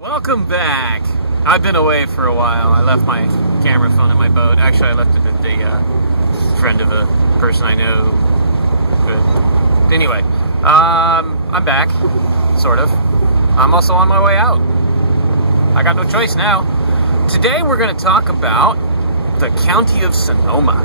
Welcome back. I've been away for a while. I left my camera phone in my boat. Actually, I left it at the friend of a person I know. But anyway, I'm back, sort of. I'm also on my way out. I got no choice now. Today we're going to talk about the county of Sonoma.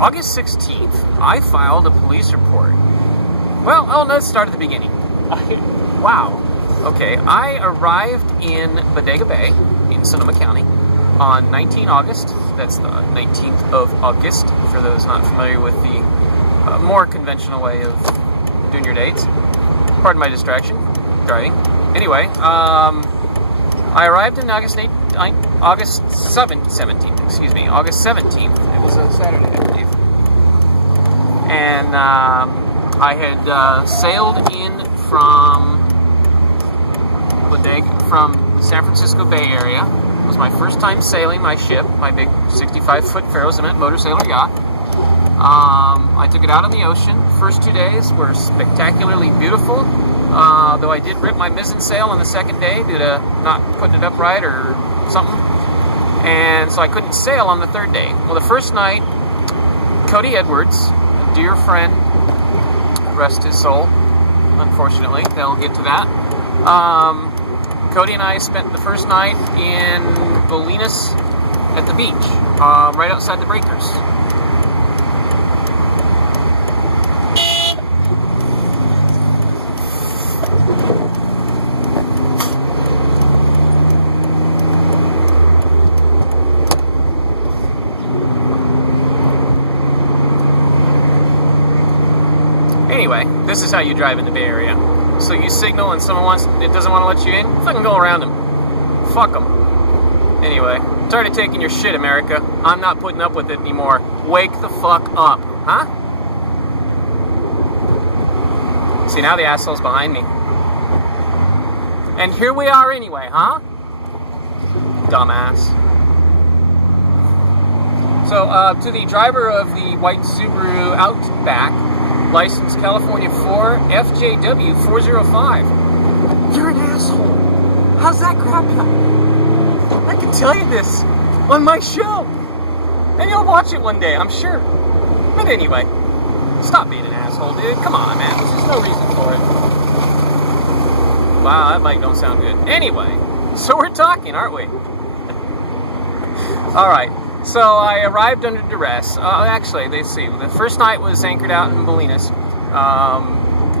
August 16th, I filed a police report. Well, let's start at the beginning. Wow. Okay, I arrived in Bodega Bay in Sonoma County on 19 August. That's the 19th of August, for those not familiar with the more conventional way of doing your dates. Pardon my distraction, driving. Anyway, I arrived in August 17th, excuse me, August 17th. It was a Saturday, I believe. And I had sailed in from the San Francisco Bay Area. It was my first time sailing my ship, my big 65-foot Faro Cement motor sailor yacht. I took it out on the ocean. First 2 days were spectacularly beautiful, though I did rip my mizzen sail on the second day due to not putting it up right or something, and so I couldn't sail on the third day. Well, the first night, Cody Edwards, a dear friend, rest his soul, unfortunately, they'll get to that. Cody and I spent the first night in Bolinas at the beach, right outside the breakers. Anyway, this is how you drive in the Bay Area. So you signal and someone doesn't want to let you in, fucking go around them. Fuck them. Anyway, tired of taking your shit, America. I'm not putting up with it anymore. Wake the fuck up, huh? See, now the asshole's behind me. And here we are anyway, huh? Dumbass. So, to the driver of the white Subaru Outback, license California 4, FJW 405. You're an asshole. How's that crap? I can tell you this on my show. And you'll watch it one day, I'm sure. But anyway, stop being an asshole, dude. Come on, man. There's just no reason for it. Wow, that mic don't sound good. Anyway, so we're talking, aren't we? Alright. So I arrived under duress. Actually, they see. The first night was anchored out in Bolinas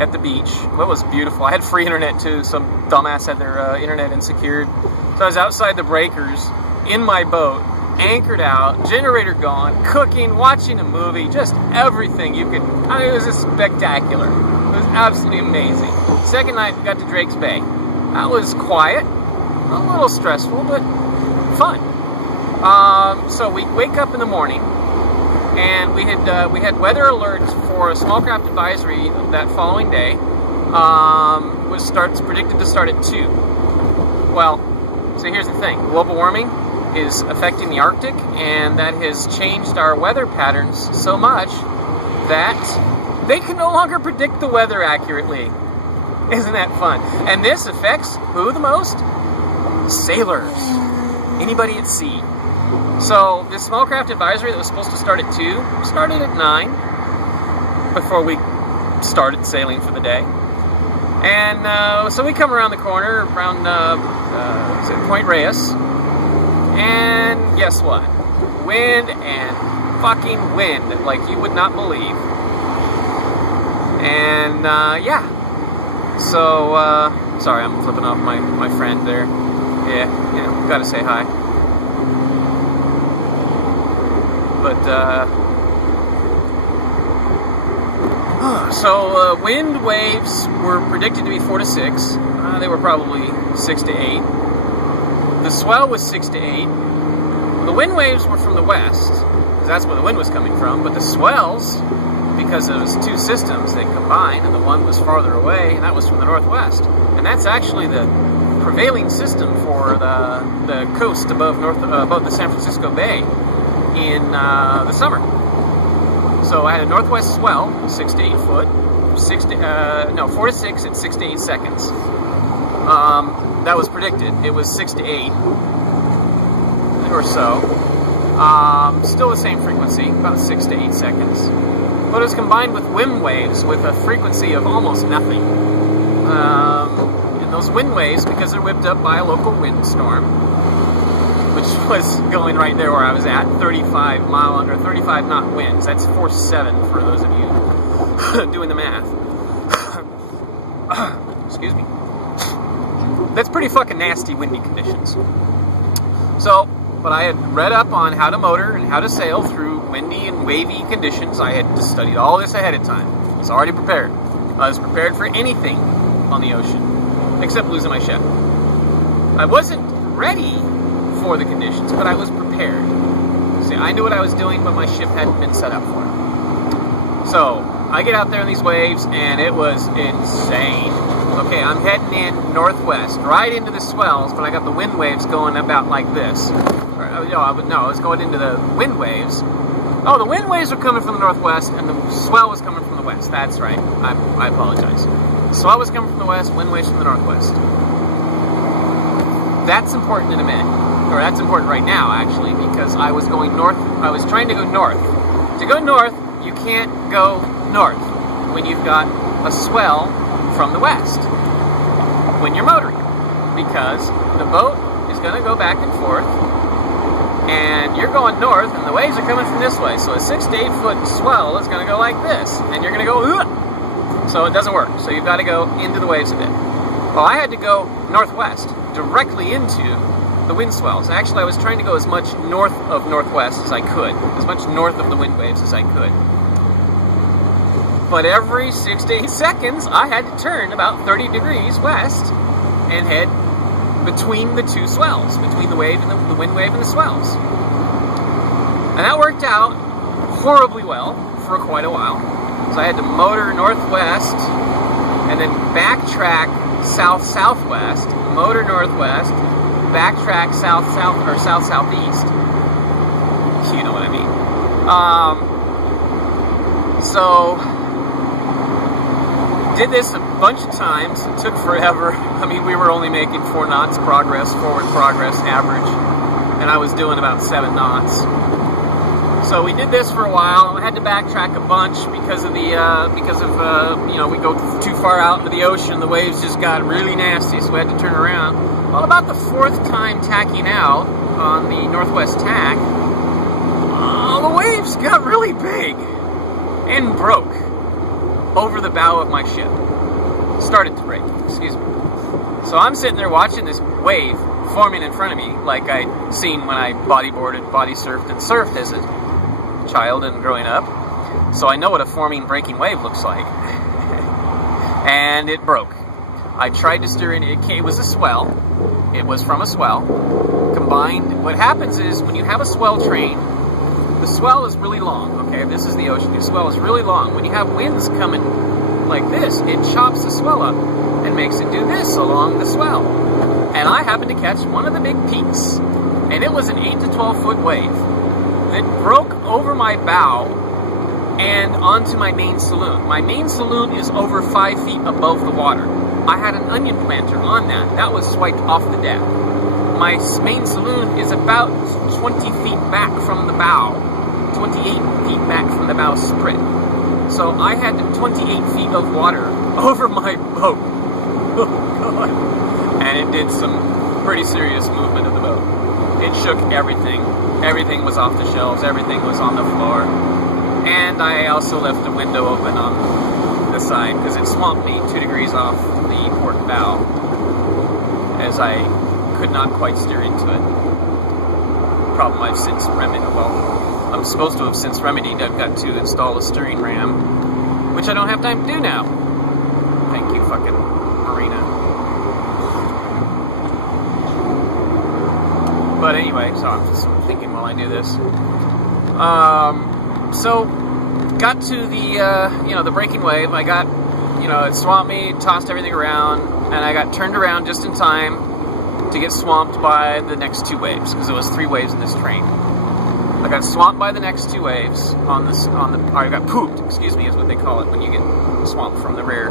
at the beach. It was beautiful. I had free internet too. Some dumbass had their internet insecured. So I was outside the breakers in my boat, anchored out, generator gone, cooking, watching a movie, just everything you could. I mean, it was just spectacular. It was absolutely amazing. Second night, we got to Drake's Bay. That was quiet, a little stressful, but fun. So we wake up in the morning, and we had weather alerts for a small craft advisory that following day. Was predicted to start at 2. Well, so here's the thing: global warming is affecting the Arctic, and that has changed our weather patterns so much that they can no longer predict the weather accurately. Isn't that fun? And this affects who the most? Sailors. Anybody at sea. So, this small craft advisory that was supposed to start at 2 started at 9 before we started sailing for the day. And so we come around the corner, around Point Reyes, and guess what? Wind and fucking wind, like you would not believe. And yeah. So, sorry, I'm flipping off my friend there. Yeah, gotta say hi. But, so wind waves were predicted to be 4 to 6. They were probably 6 to 8. The swell was 6 to 8. The wind waves were from the west, because that's where the wind was coming from. But the swells, because it was two systems, they combined, and the one was farther away, and that was from the northwest. And that's actually the prevailing system for the coast above the San Francisco Bay in the summer. So I had a northwest swell, 6 to 8 foot, 4 to 6 at 6 to 8 seconds. that was predicted. It was 6 to 8 or so. Still the same frequency, about 6 to 8 seconds. But it was combined with wind waves with a frequency of almost nothing. And those wind waves, because they're whipped up by a local windstorm, which was going right there where I was at, 35 knot winds. That's force 7 for those of you doing the math. Excuse me. That's pretty fucking nasty windy conditions. So, but I had read up on how to motor and how to sail through windy and wavy conditions. I had studied all this ahead of time. I was already prepared. I was prepared for anything on the ocean, except losing my ship. I wasn't ready for the conditions, but I was prepared. See, I knew what I was doing, but my ship hadn't been set up for it. So, I get out there in these waves, and it was insane. Okay, I'm heading in northwest, right into the swells, but I got the wind waves going about like this. I was going into the wind waves. Oh, the wind waves were coming from the northwest, and the swell was coming from the west. That's right. I apologize. The swell was coming from the west, wind waves from the northwest. That's important in a minute. Or that's important right now, actually, because I was going north. I was trying to go north. To go north, you can't go north when you've got a swell from the west when you're motoring, because the boat is going to go back and forth, and you're going north, and the waves are coming from this way. So a 6 to 8 foot swell is going to go like this, and you're going to go, ugh! So it doesn't work. So you've got to go into the waves a bit. Well, I had to go northwest, directly into the wind swells. Actually, I was trying to go as much north of northwest as I could, as much north of the wind waves as I could. But every 6 to 8 seconds, I had to turn about 30 degrees west and head between the two swells, between the wave and the wind wave and the swells. And that worked out horribly well for quite a while. So I had to motor northwest and then backtrack south-southwest, motor northwest, backtrack south-south or south-southeast. You know what I mean. So did this a bunch of times. It took forever. I mean, we were only making 4 knots progress, forward progress average, and I was doing about 7 knots. So we did this for a while. I had to backtrack a bunch because of we go too far out into the ocean. The waves just got really nasty, so we had to turn around. Well, about the 4th time tacking out on the northwest tack, the waves got really big and broke over the bow of my ship. Started to break, excuse me. So I'm sitting there watching this wave forming in front of me, like I'd seen when I bodyboarded, body surfed, and surfed as a child and growing up. So I know what a forming, breaking wave looks like. And it broke. I tried to steer in. It was a swell. It was from a swell. Combined, what happens is when you have a swell train, the swell is really long, okay? This is the ocean. The swell is really long. When you have winds coming like this, it chops the swell up and makes it do this along the swell. And I happened to catch one of the big peaks, and it was an 8 to 12 foot wave that broke over my bow and onto my main saloon. My main saloon is over 5 feet above the water. I had an onion planter on that. That was swiped off the deck. My main saloon is about 20 feet back from the bow, 28 feet back from the bowsprit. So I had 28 feet of water over my boat. Oh, God. And it did some pretty serious movement of the boat. It shook everything. Everything was off the shelves. Everything was on the floor. And I also left a window open on the side because it swamped me 2 degrees off the port bow as I could not quite steer into it. Problem I've since remedied. Well, I'm supposed to have since remedied. I've got to install a steering ram, which I don't have time to do now. Thank you, fucking Marina. But anyway, so I'm just thinking while I do this. So got to the the breaking wave. I got, it swamped me, tossed everything around, and I got turned around just in time to get swamped by the next 2 waves, because there was 3 waves in this train. I got swamped by the next 2 waves I got pooped, excuse me, is what they call it when you get swamped from the rear.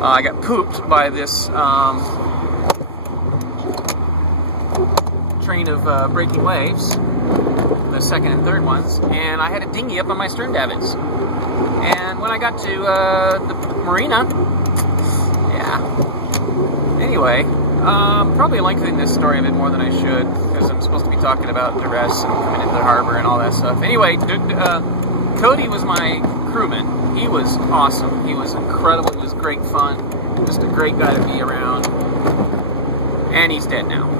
I got pooped by this train of breaking waves, the second and third ones, and I had a dinghy up on my stern davits. And when I got to the marina, yeah. Anyway, probably lengthening this story a bit more than I should, because I'm supposed to be talking about duress and coming into the harbor and all that stuff. Anyway, Cody was my crewman. He was awesome. He was incredible. He was great fun. Just a great guy to be around. And he's dead now.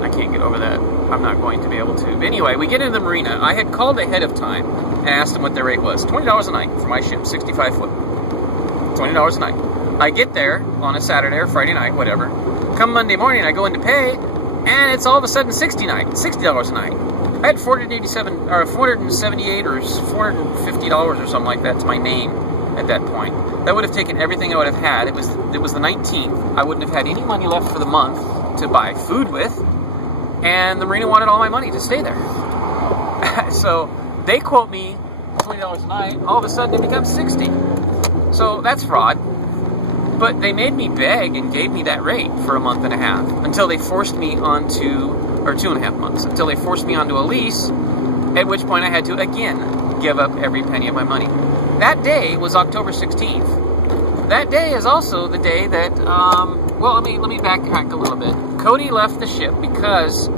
I can't get over that. I'm not going to be able to. But anyway, we get into the marina. I had called ahead of time and asked him what their rate was. $20 a night for my ship, 65 foot. $20 a night. I get there on a Saturday or Friday night, whatever. Come Monday morning, I go in to pay, and it's all of a sudden $60 a night. I had $478 or $450 or something like that to my name at that point. That would have taken everything I would have had. It was the 19th. I wouldn't have had any money left for the month to buy food with, and the marina wanted all my money to stay there. So they quote me $20 a night. All of a sudden, it becomes $60. So that's fraud. But they made me beg and gave me that rate for a month and a half until they forced me onto, or 2.5 months, until they forced me onto a lease, at which point I had to again give up every penny of my money. That day was October 16th. That day is also the day that, well, let me backtrack a little bit. Cody left the ship because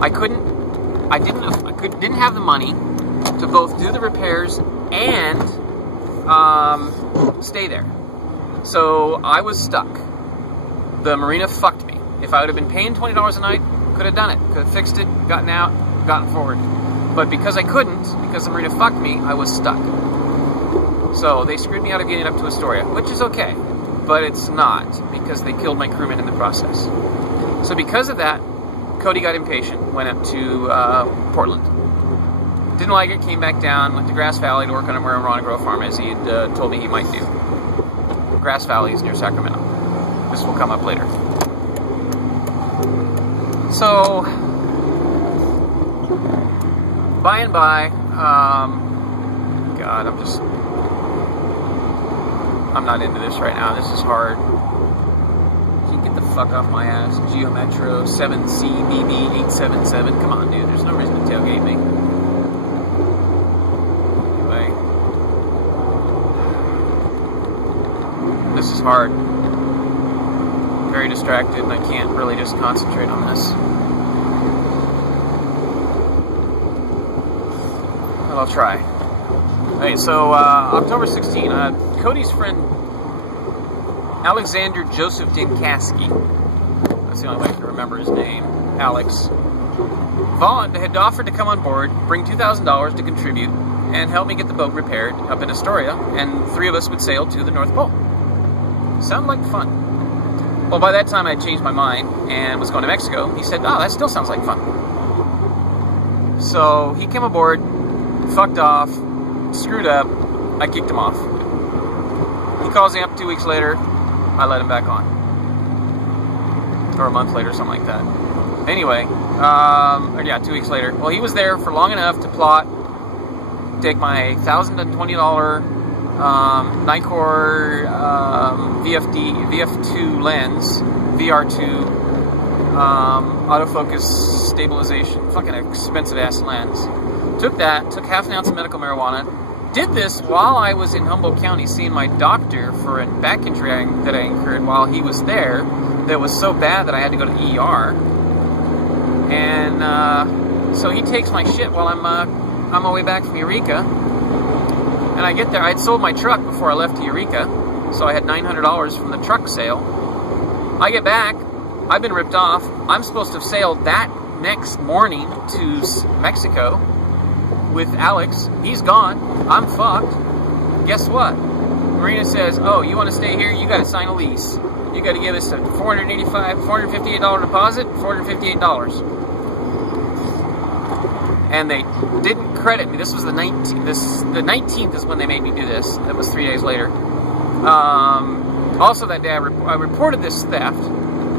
I didn't have the money to both do the repairs and stay there. So I was stuck. The marina fucked me. If I would have been paying $20 a night, could have done it. Could have fixed it, gotten out, gotten forward. But because I couldn't, because the marina fucked me, I was stuck. So they screwed me out of getting up to Astoria, which is okay. But it's not, because they killed my crewman in the process. So because of that, Cody got impatient, went up to Portland. Didn't like it, came back down, went to Grass Valley to work on a Marana Grove farm, as he had told me he might do. Grass Valley is near Sacramento. This will come up later. So, by and by, God, I'm not into this right now. This is hard. Can you get the fuck off my ass? Geo Metro 7CBB877. Come on, dude. There's no reason to tailgate me. Anyway. This is hard. Very distracted, and I can't really just concentrate on this. But I'll try. Alright, so October 16th, Cody's friend Alexander Joseph Dinkaski, that's the only way I can remember his name, Alex, had offered to come on board, bring $2,000 to contribute, and help me get the boat repaired up in Astoria, and 3 of us would sail to the North Pole. Sounded like fun. Well, by that time I had changed my mind and was going to Mexico. He said, oh, that still sounds like fun. So he came aboard, fucked off, screwed up, I kicked him off. He calls me up 2 weeks later, I let him back on. Or a month later, something like that. Anyway, 2 weeks later. Well, he was there for long enough to plot, take my $1,020 Nikkor VF2 lens, VR2, autofocus stabilization, fucking expensive ass lens. Took that, took half an ounce of medical marijuana, did this while I was in Humboldt County seeing my doctor for a back injury that I incurred while he was there that was so bad that I had to go to the ER. And so he takes my shit while I'm on my way back from Eureka. And I get there, I had sold my truck before I left to Eureka, so I had $900 from the truck sale. I get back, I've been ripped off. I'm supposed to have sailed that next morning to Mexico with Alex. He's gone. I'm fucked. Guess what? Marina says, oh, you want to stay here? You got to sign a lease. You got to give us a $458 deposit, $458. And they didn't credit me. This was the 19th. The 19th is when they made me do this. That was 3 days later. Also that day, I reported this theft,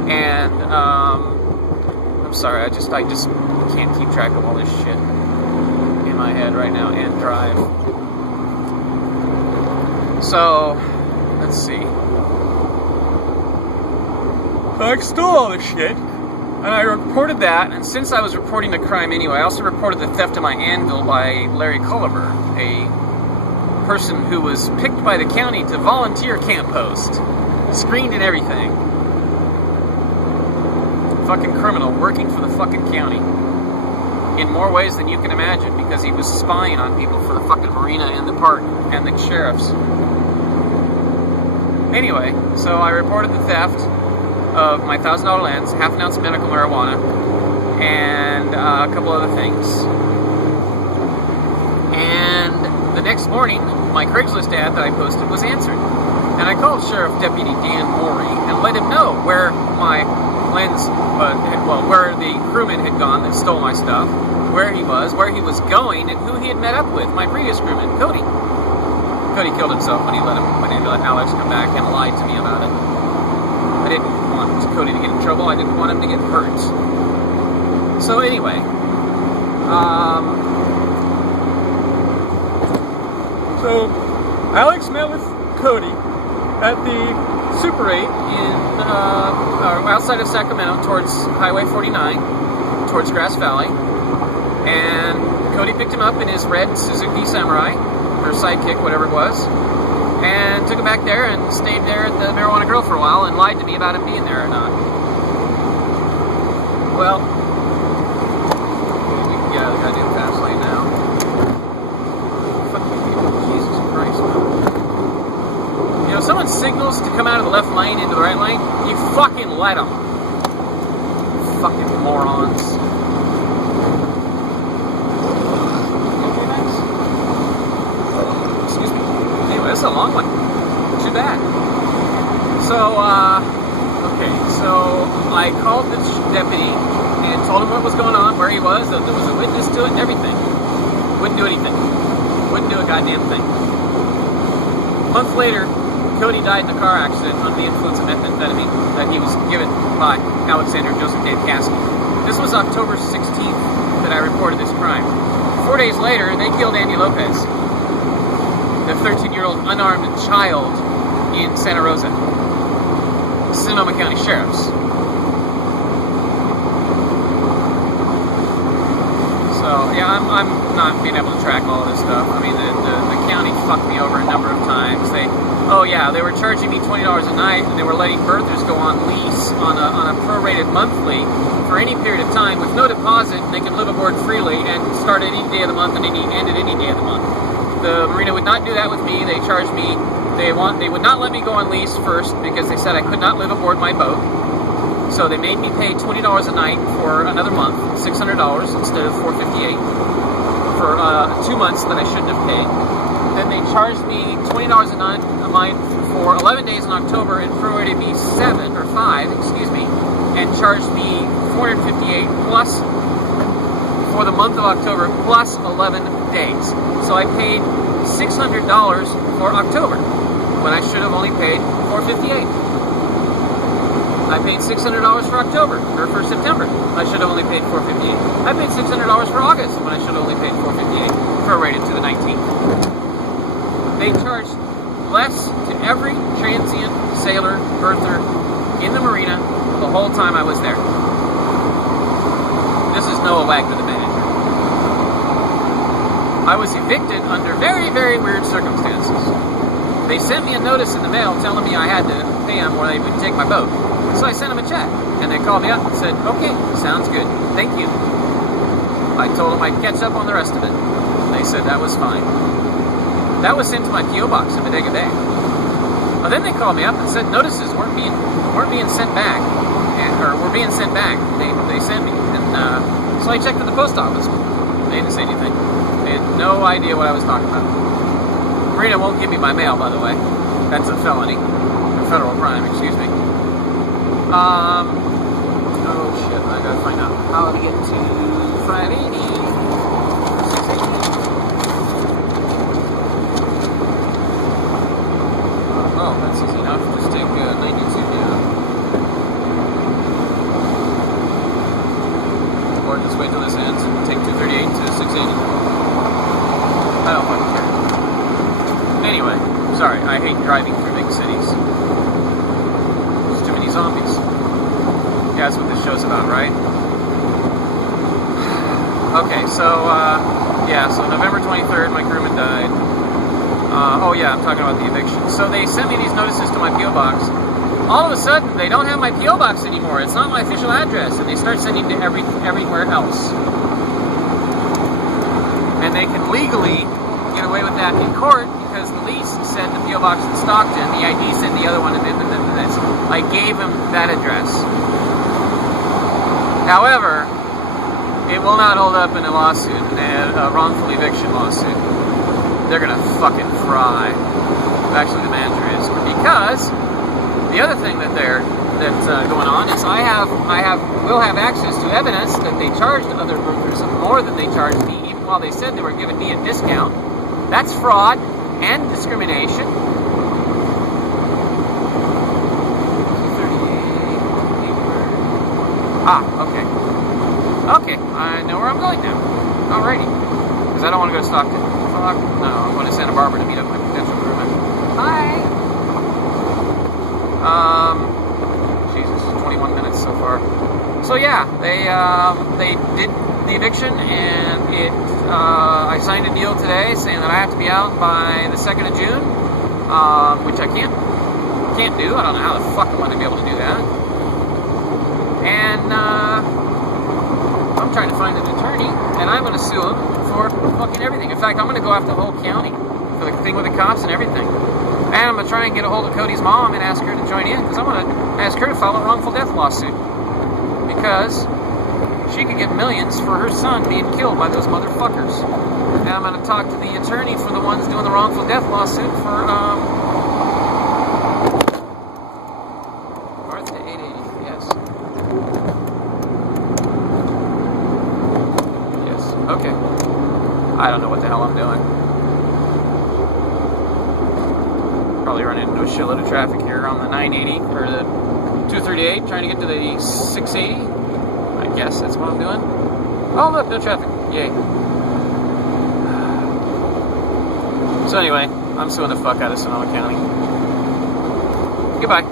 and I'm sorry. I just can't keep track of all this shit in my head right now and drive. So let's see. I stole all this shit. And I reported that, and since I was reporting the crime anyway, I also reported the theft of my anvil by Larry Culliver, a person who was picked by the county to volunteer camp post, screened and everything. Fucking criminal working for the fucking county in more ways than you can imagine, because he was spying on people for the fucking marina and the park and the sheriffs. Anyway, so I reported the theft of my $1,000 lens, half an ounce of medical marijuana, and a couple other things. And the next morning, my Craigslist ad that I posted was answered. And I called Sheriff Deputy Dan Morey and let him know where my lens, where the crewman had gone that stole my stuff, where he was going, and who he had met up with, my previous crewman, Cody. Cody killed himself when he let Alex come back and lied to me about it. I didn't want Cody to get in trouble. I didn't want him to get hurt. So anyway, so Alex met with Cody at the Super 8 in outside of Sacramento, towards Highway 49, towards Grass Valley, and Cody picked him up in his red Suzuki Samurai, or Sidekick, whatever it was, and took him back there and stayed there at the Marijuana Grill for a while and lied to me about him being there or not. Well, we can get out of the goddamn fast lane now. Fucking people, Jesus Christ, man. You know, if someone signals to come out of the left lane into the right lane, you fucking let them. Fucking morons. This is a long one. Too bad. So, okay, so I called the deputy and told him what was going on, where he was, that there was a witness to it and everything. Wouldn't do anything. Wouldn't do a goddamn thing. A month later, Cody died in a car accident under the influence of methamphetamine that he was given by Alexander Joseph Dave Caskey. This was October 16th that I reported this crime. 4 days later, they killed Andy Lopez, the 13-year-old unarmed child in Santa Rosa. Sonoma County Sheriffs. So, yeah, I'm not being able to track all of this stuff. I mean, the county fucked me over a number of times. They were charging me $20 a night, and they were letting birthers go on lease on a prorated monthly for any period of time with no deposit, and they could live aboard freely and start any day of the month and end at any day of the month. The marina would not do that with me. They charged me. They would not let me go on lease first because they said I could not live aboard my boat. So they made me pay $20 a night for another month, $600 instead of $458 for 2 months that I shouldn't have paid. Then they charged me $20 a night for 11 days in October and prorated me 5, and charged me $458 plus for the month of October plus 11 days. So I paid $600 for October when I should have only paid $458. I paid $600 for October, or for September. I should have only paid $458. I paid $600 for August when I should have only paid $458, prorated to the 19th. They charged less to every transient sailor, berther in the marina the whole time I was there. This is Noah Wagner, the manager. I was evicted under very, very weird circumstances. They sent me a notice in the mail telling me I had to pay them or they would take my boat. So I sent them a check, and they called me up and said, okay, sounds good, thank you. I told them I'd catch up on the rest of it. They said that was fine. That was sent to my P.O. box in Bodega Bay. Well, then they called me up and said notices weren't being sent back, or were being sent back. They sent me, and so I checked with the post office. They didn't say anything. They had no idea what I was talking about. Marina won't give me my mail, by the way. That's a felony, a federal crime. Excuse me. Oh shit! I gotta find out how to get to 580. 680. Oh, that's easy enough. Just take 92 down. Or just wait till this ends and take 238 to 680. I don't fucking care. Anyway, sorry, I hate driving through big cities. There's too many zombies. Yeah, that's what this show's about, right? Okay, so, yeah, so November 23rd, my crewman died. Oh yeah, I'm talking about the eviction. So they sent me these notices to my P.O. box. All of a sudden, they don't have my P.O. box anymore. It's not my official address, and they start sending to everywhere else. And they can legally get away with that in court because the lease said the P.O. box in Stockton, the ID said the other one, and then this. I gave him that address. However, it will not hold up in a lawsuit, a wrongful eviction lawsuit. They're gonna fucking fry. Actually, the manager is, because the other thing that's going on is will have access to evidence that they charged other brokers more than they charged me, even while they said they were giving me a discount. That's fraud and discrimination. Okay. Okay, I know where I'm going now. Alrighty. Because I don't want to go to Stockton. Fuck. No, I'm going to Santa Barbara to meet up with my potential crewman. Hi! Jesus, 21 minutes so far. So yeah, they did the eviction, and I signed a deal today saying that I have to be out by the 2nd of June, which I can't do. I don't know how the fuck I'm going to be able to do that. And I'm trying to find an attorney, and I'm going to sue him for fucking everything. In fact, I'm going to go after the whole county for the thing with the cops and everything. And I'm going to try and get a hold of Cody's mom and ask her to join in, because I'm going to ask her to file a wrongful death lawsuit. Because she could get millions for her son being killed by those motherfuckers. And I'm going to talk to the attorney for the ones doing the wrongful death lawsuit for, North to 880, yes. Yes, okay. I don't know what the hell I'm doing. Probably running into a shitload of traffic here on the 980, or the 238, trying to get to the 680. I guess that's what I'm doing. Oh look, no traffic. Yay. So anyway, I'm suing the fuck out of Sonoma County. Goodbye.